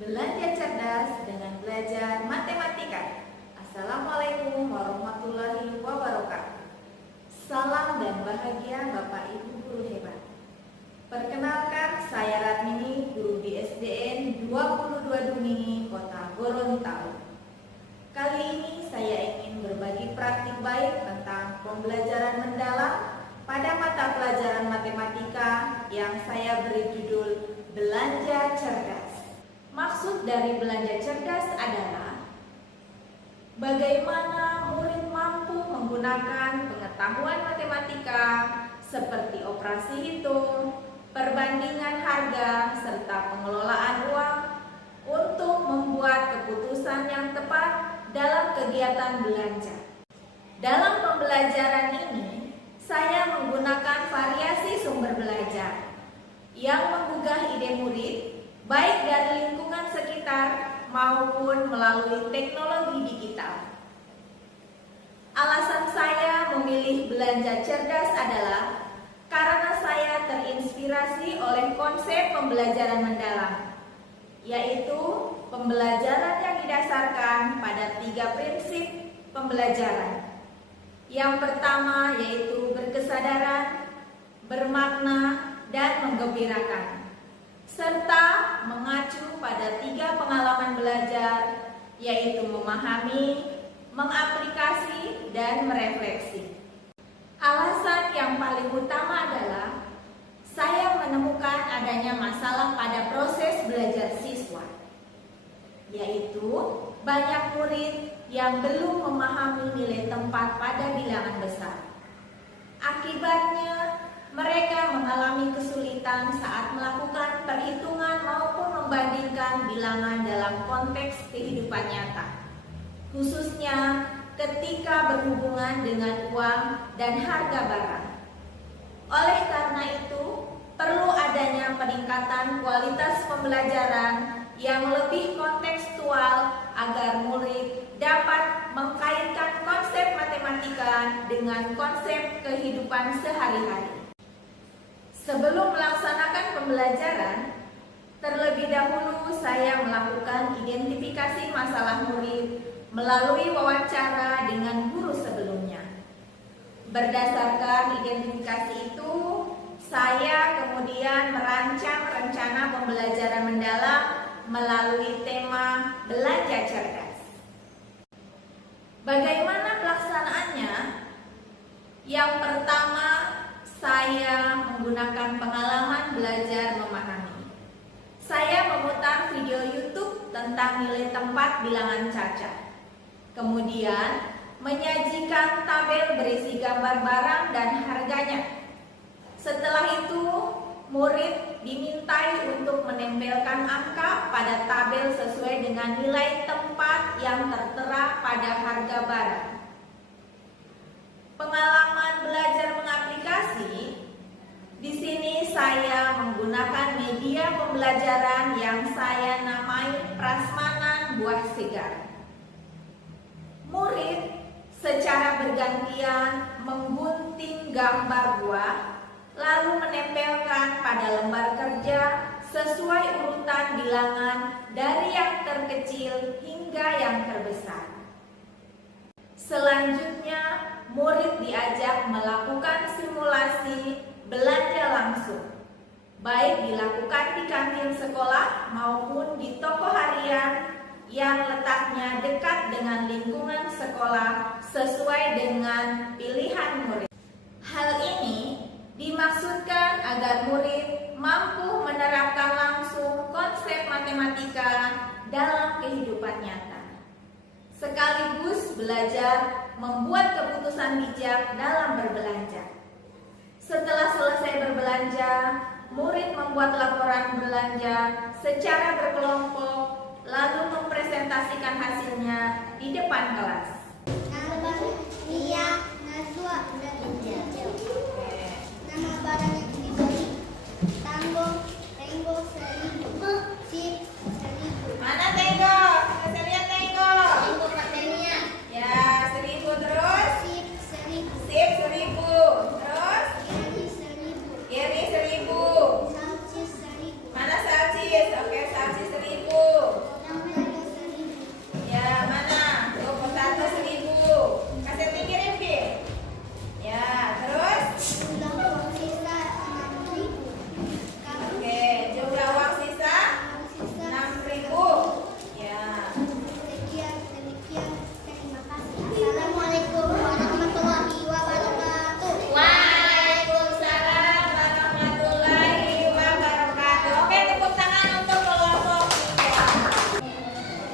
Belanja cerdas dengan belajar matematika. Assalamualaikum warahmatullahi wabarakatuh. Salam dan bahagia Bapak Ibu guru hebat. Perkenalkan, saya Ratmini, guru di SDN 22 Dumini, Kota Gorontalo. Kali ini saya ingin berbagi praktik baik tentang pembelajaran mendalam pada mata pelajaran matematika yang saya beri judul Belanja Cerdas. Maksud dari belanja cerdas adalah bagaimana murid mampu menggunakan pengetahuan matematika seperti operasi hitung, perbandingan harga, serta pengelolaan uang untuk membuat keputusan yang tepat dalam kegiatan belanja. Dalam pembelajaran ini, saya menggunakan variasi sumber belajar yang menggugah ide murid baik dari lingkungan sekitar maupun melalui teknologi digital. Alasan saya memilih belanja cerdas adalah karena saya terinspirasi oleh konsep pembelajaran mendalam, yaitu pembelajaran yang didasarkan pada 3 prinsip pembelajaran. Yang pertama yaitu berkesadaran, bermakna, dan menggembirakan, serta mengacu pada 3 pengalaman belajar, yaitu memahami, mengaplikasi, dan merefleksi. Alasan yang paling utama adalah saya menemukan adanya masalah pada proses belajar siswa, yaitu banyak murid yang belum memahami nilai tempat pada bilangan besar. Akibatnya, mereka mengalami kesulitan saat melakukan perhitungan maupun membandingkan bilangan dalam konteks kehidupan nyata, khususnya ketika berhubungan dengan uang dan harga barang. Oleh karena itu, perlu adanya peningkatan kualitas pembelajaran yang lebih kontekstual agar murid dapat mengkaitkan konsep matematika dengan konsep kehidupan sehari-hari. Sebelum melaksanakan pembelajaran, terlebih dahulu saya melakukan identifikasi masalah murid melalui wawancara dengan guru sebelumnya. Berdasarkan identifikasi itu, saya kemudian merancang rencana pembelajaran mendalam melalui tema belanja cerdas. Bagaimana pelaksanaannya? Yang pertama, saya menggunakan pengalaman belajar memahami. Saya memutar video YouTube tentang nilai tempat bilangan cacat. Kemudian, menyajikan tabel berisi gambar barang dan harganya. Setelah itu, murid dimintai untuk menempelkan angka pada tabel sesuai dengan nilai tempat yang tertera pada harga barang. Pengalaman belajar mengaplikasi, di sini saya menggunakan media pembelajaran yang saya namai prasmanan buah segar. Murid secara bergantian menggunting gambar buah, lalu menempelkan pada lembar kerja sesuai urutan bilangan dari yang terkecil hingga yang terbesar. Selanjutnya, murid diajak melakukan simulasi belanja langsung, baik dilakukan di kantin sekolah maupun di toko harian yang letaknya dekat dengan lingkungan sekolah sesuai dengan pilihan murid. Hal ini dimaksudkan agar murid mampu menerapkan langsung konsep matematika dalam kehidupan nyata, sekaligus belajar membuat keputusan bijak dalam berbelanja. Setelah selesai berbelanja, murid membuat laporan belanja secara berkelompok, lalu mempresentasikan hasilnya di depan kelas. Iya, Najwa udah dijajal. Nama barang yang dibeli, Tango 1000, sip 1000. Mana Tenggo? Saya lihat Tenggo. Tango patennya, Ya, 1000 terus. sip 1000. Sip 1000. Terus Kiri 1000. kiri 1000. Salcis 1000. Mana salcis? Oke, salcis 1000.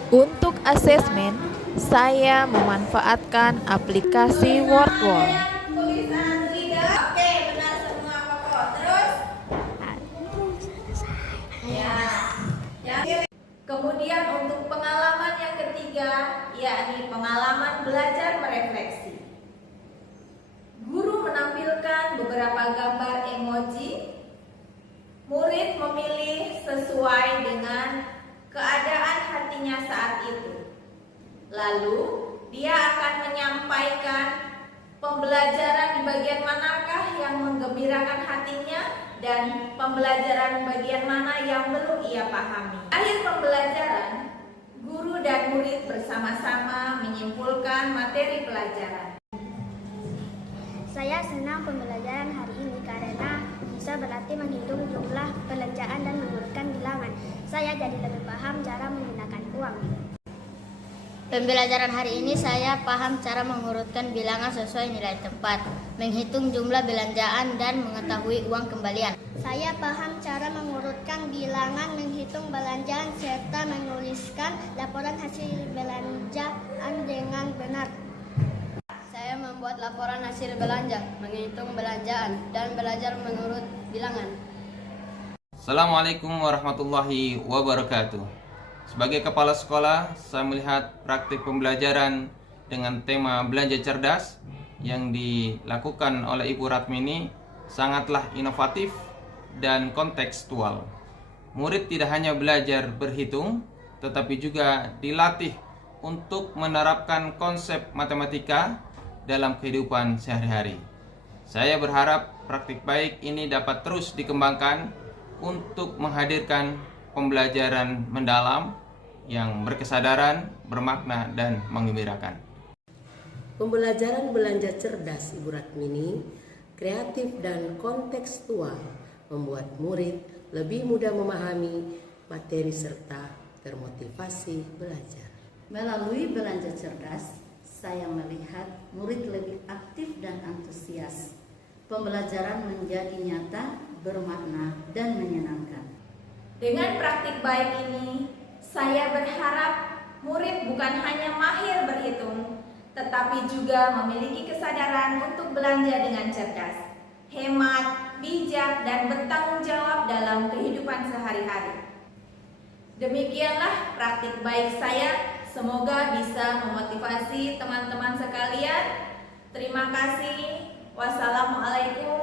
Untuk asesmen, saya memanfaatkan aplikasi Wordwall. Tulisan tidak. Oke, benar semua Koko. Terus? Ya. Kemudian untuk pengalaman yang ketiga, yakni pengalaman belajar merefleksi. Guru menampilkan beberapa gambar emoji. Murid memilih sesuai dengan keadaan hatinya saat itu. Lalu, dia akan menyampaikan pembelajaran di bagian manakah yang menggembirakan hatinya dan pembelajaran bagian mana yang belum ia pahami. Akhir pembelajaran, guru dan murid bersama-sama menyimpulkan materi pelajaran. Saya senang pembelajaran hari ini karena bisa berlatih menghitung jumlah belanjaan dan mengurutkan bilangan. Saya jadi lebih paham cara menggunakan uang. Pembelajaran hari ini saya paham cara mengurutkan bilangan sesuai nilai tempat, menghitung jumlah belanjaan dan mengetahui uang kembalian. Saya paham cara mengurutkan bilangan, menghitung belanjaan, serta menuliskan laporan hasil belanjaan dengan benar. Saya membuat laporan hasil belanja, menghitung belanjaan, dan belajar mengurut bilangan. Assalamualaikum warahmatullahi wabarakatuh. Sebagai kepala sekolah, saya melihat praktik pembelajaran dengan tema belanja cerdas yang dilakukan oleh Ibu Ratmini sangatlah inovatif dan kontekstual. Murid tidak hanya belajar berhitung, tetapi juga dilatih untuk menerapkan konsep matematika dalam kehidupan sehari-hari. Saya berharap praktik baik ini dapat terus dikembangkan untuk menghadirkan pembelajaran mendalam yang berkesadaran, bermakna, dan menggembirakan. Pembelajaran belanja cerdas Ibu Ratmini kreatif dan kontekstual membuat murid lebih mudah memahami materi serta termotivasi belajar. Melalui belanja cerdas, saya melihat murid lebih aktif dan antusias. Pembelajaran menjadi nyata, bermakna, dan menyenangkan. Dengan praktik baik ini, saya berharap murid bukan hanya mahir berhitung, tetapi juga memiliki kesadaran untuk belanja dengan cerdas, hemat, bijak, dan bertanggung jawab dalam kehidupan sehari-hari. Demikianlah praktik baik saya. Semoga bisa memotivasi teman-teman sekalian. Terima kasih. Wassalamualaikum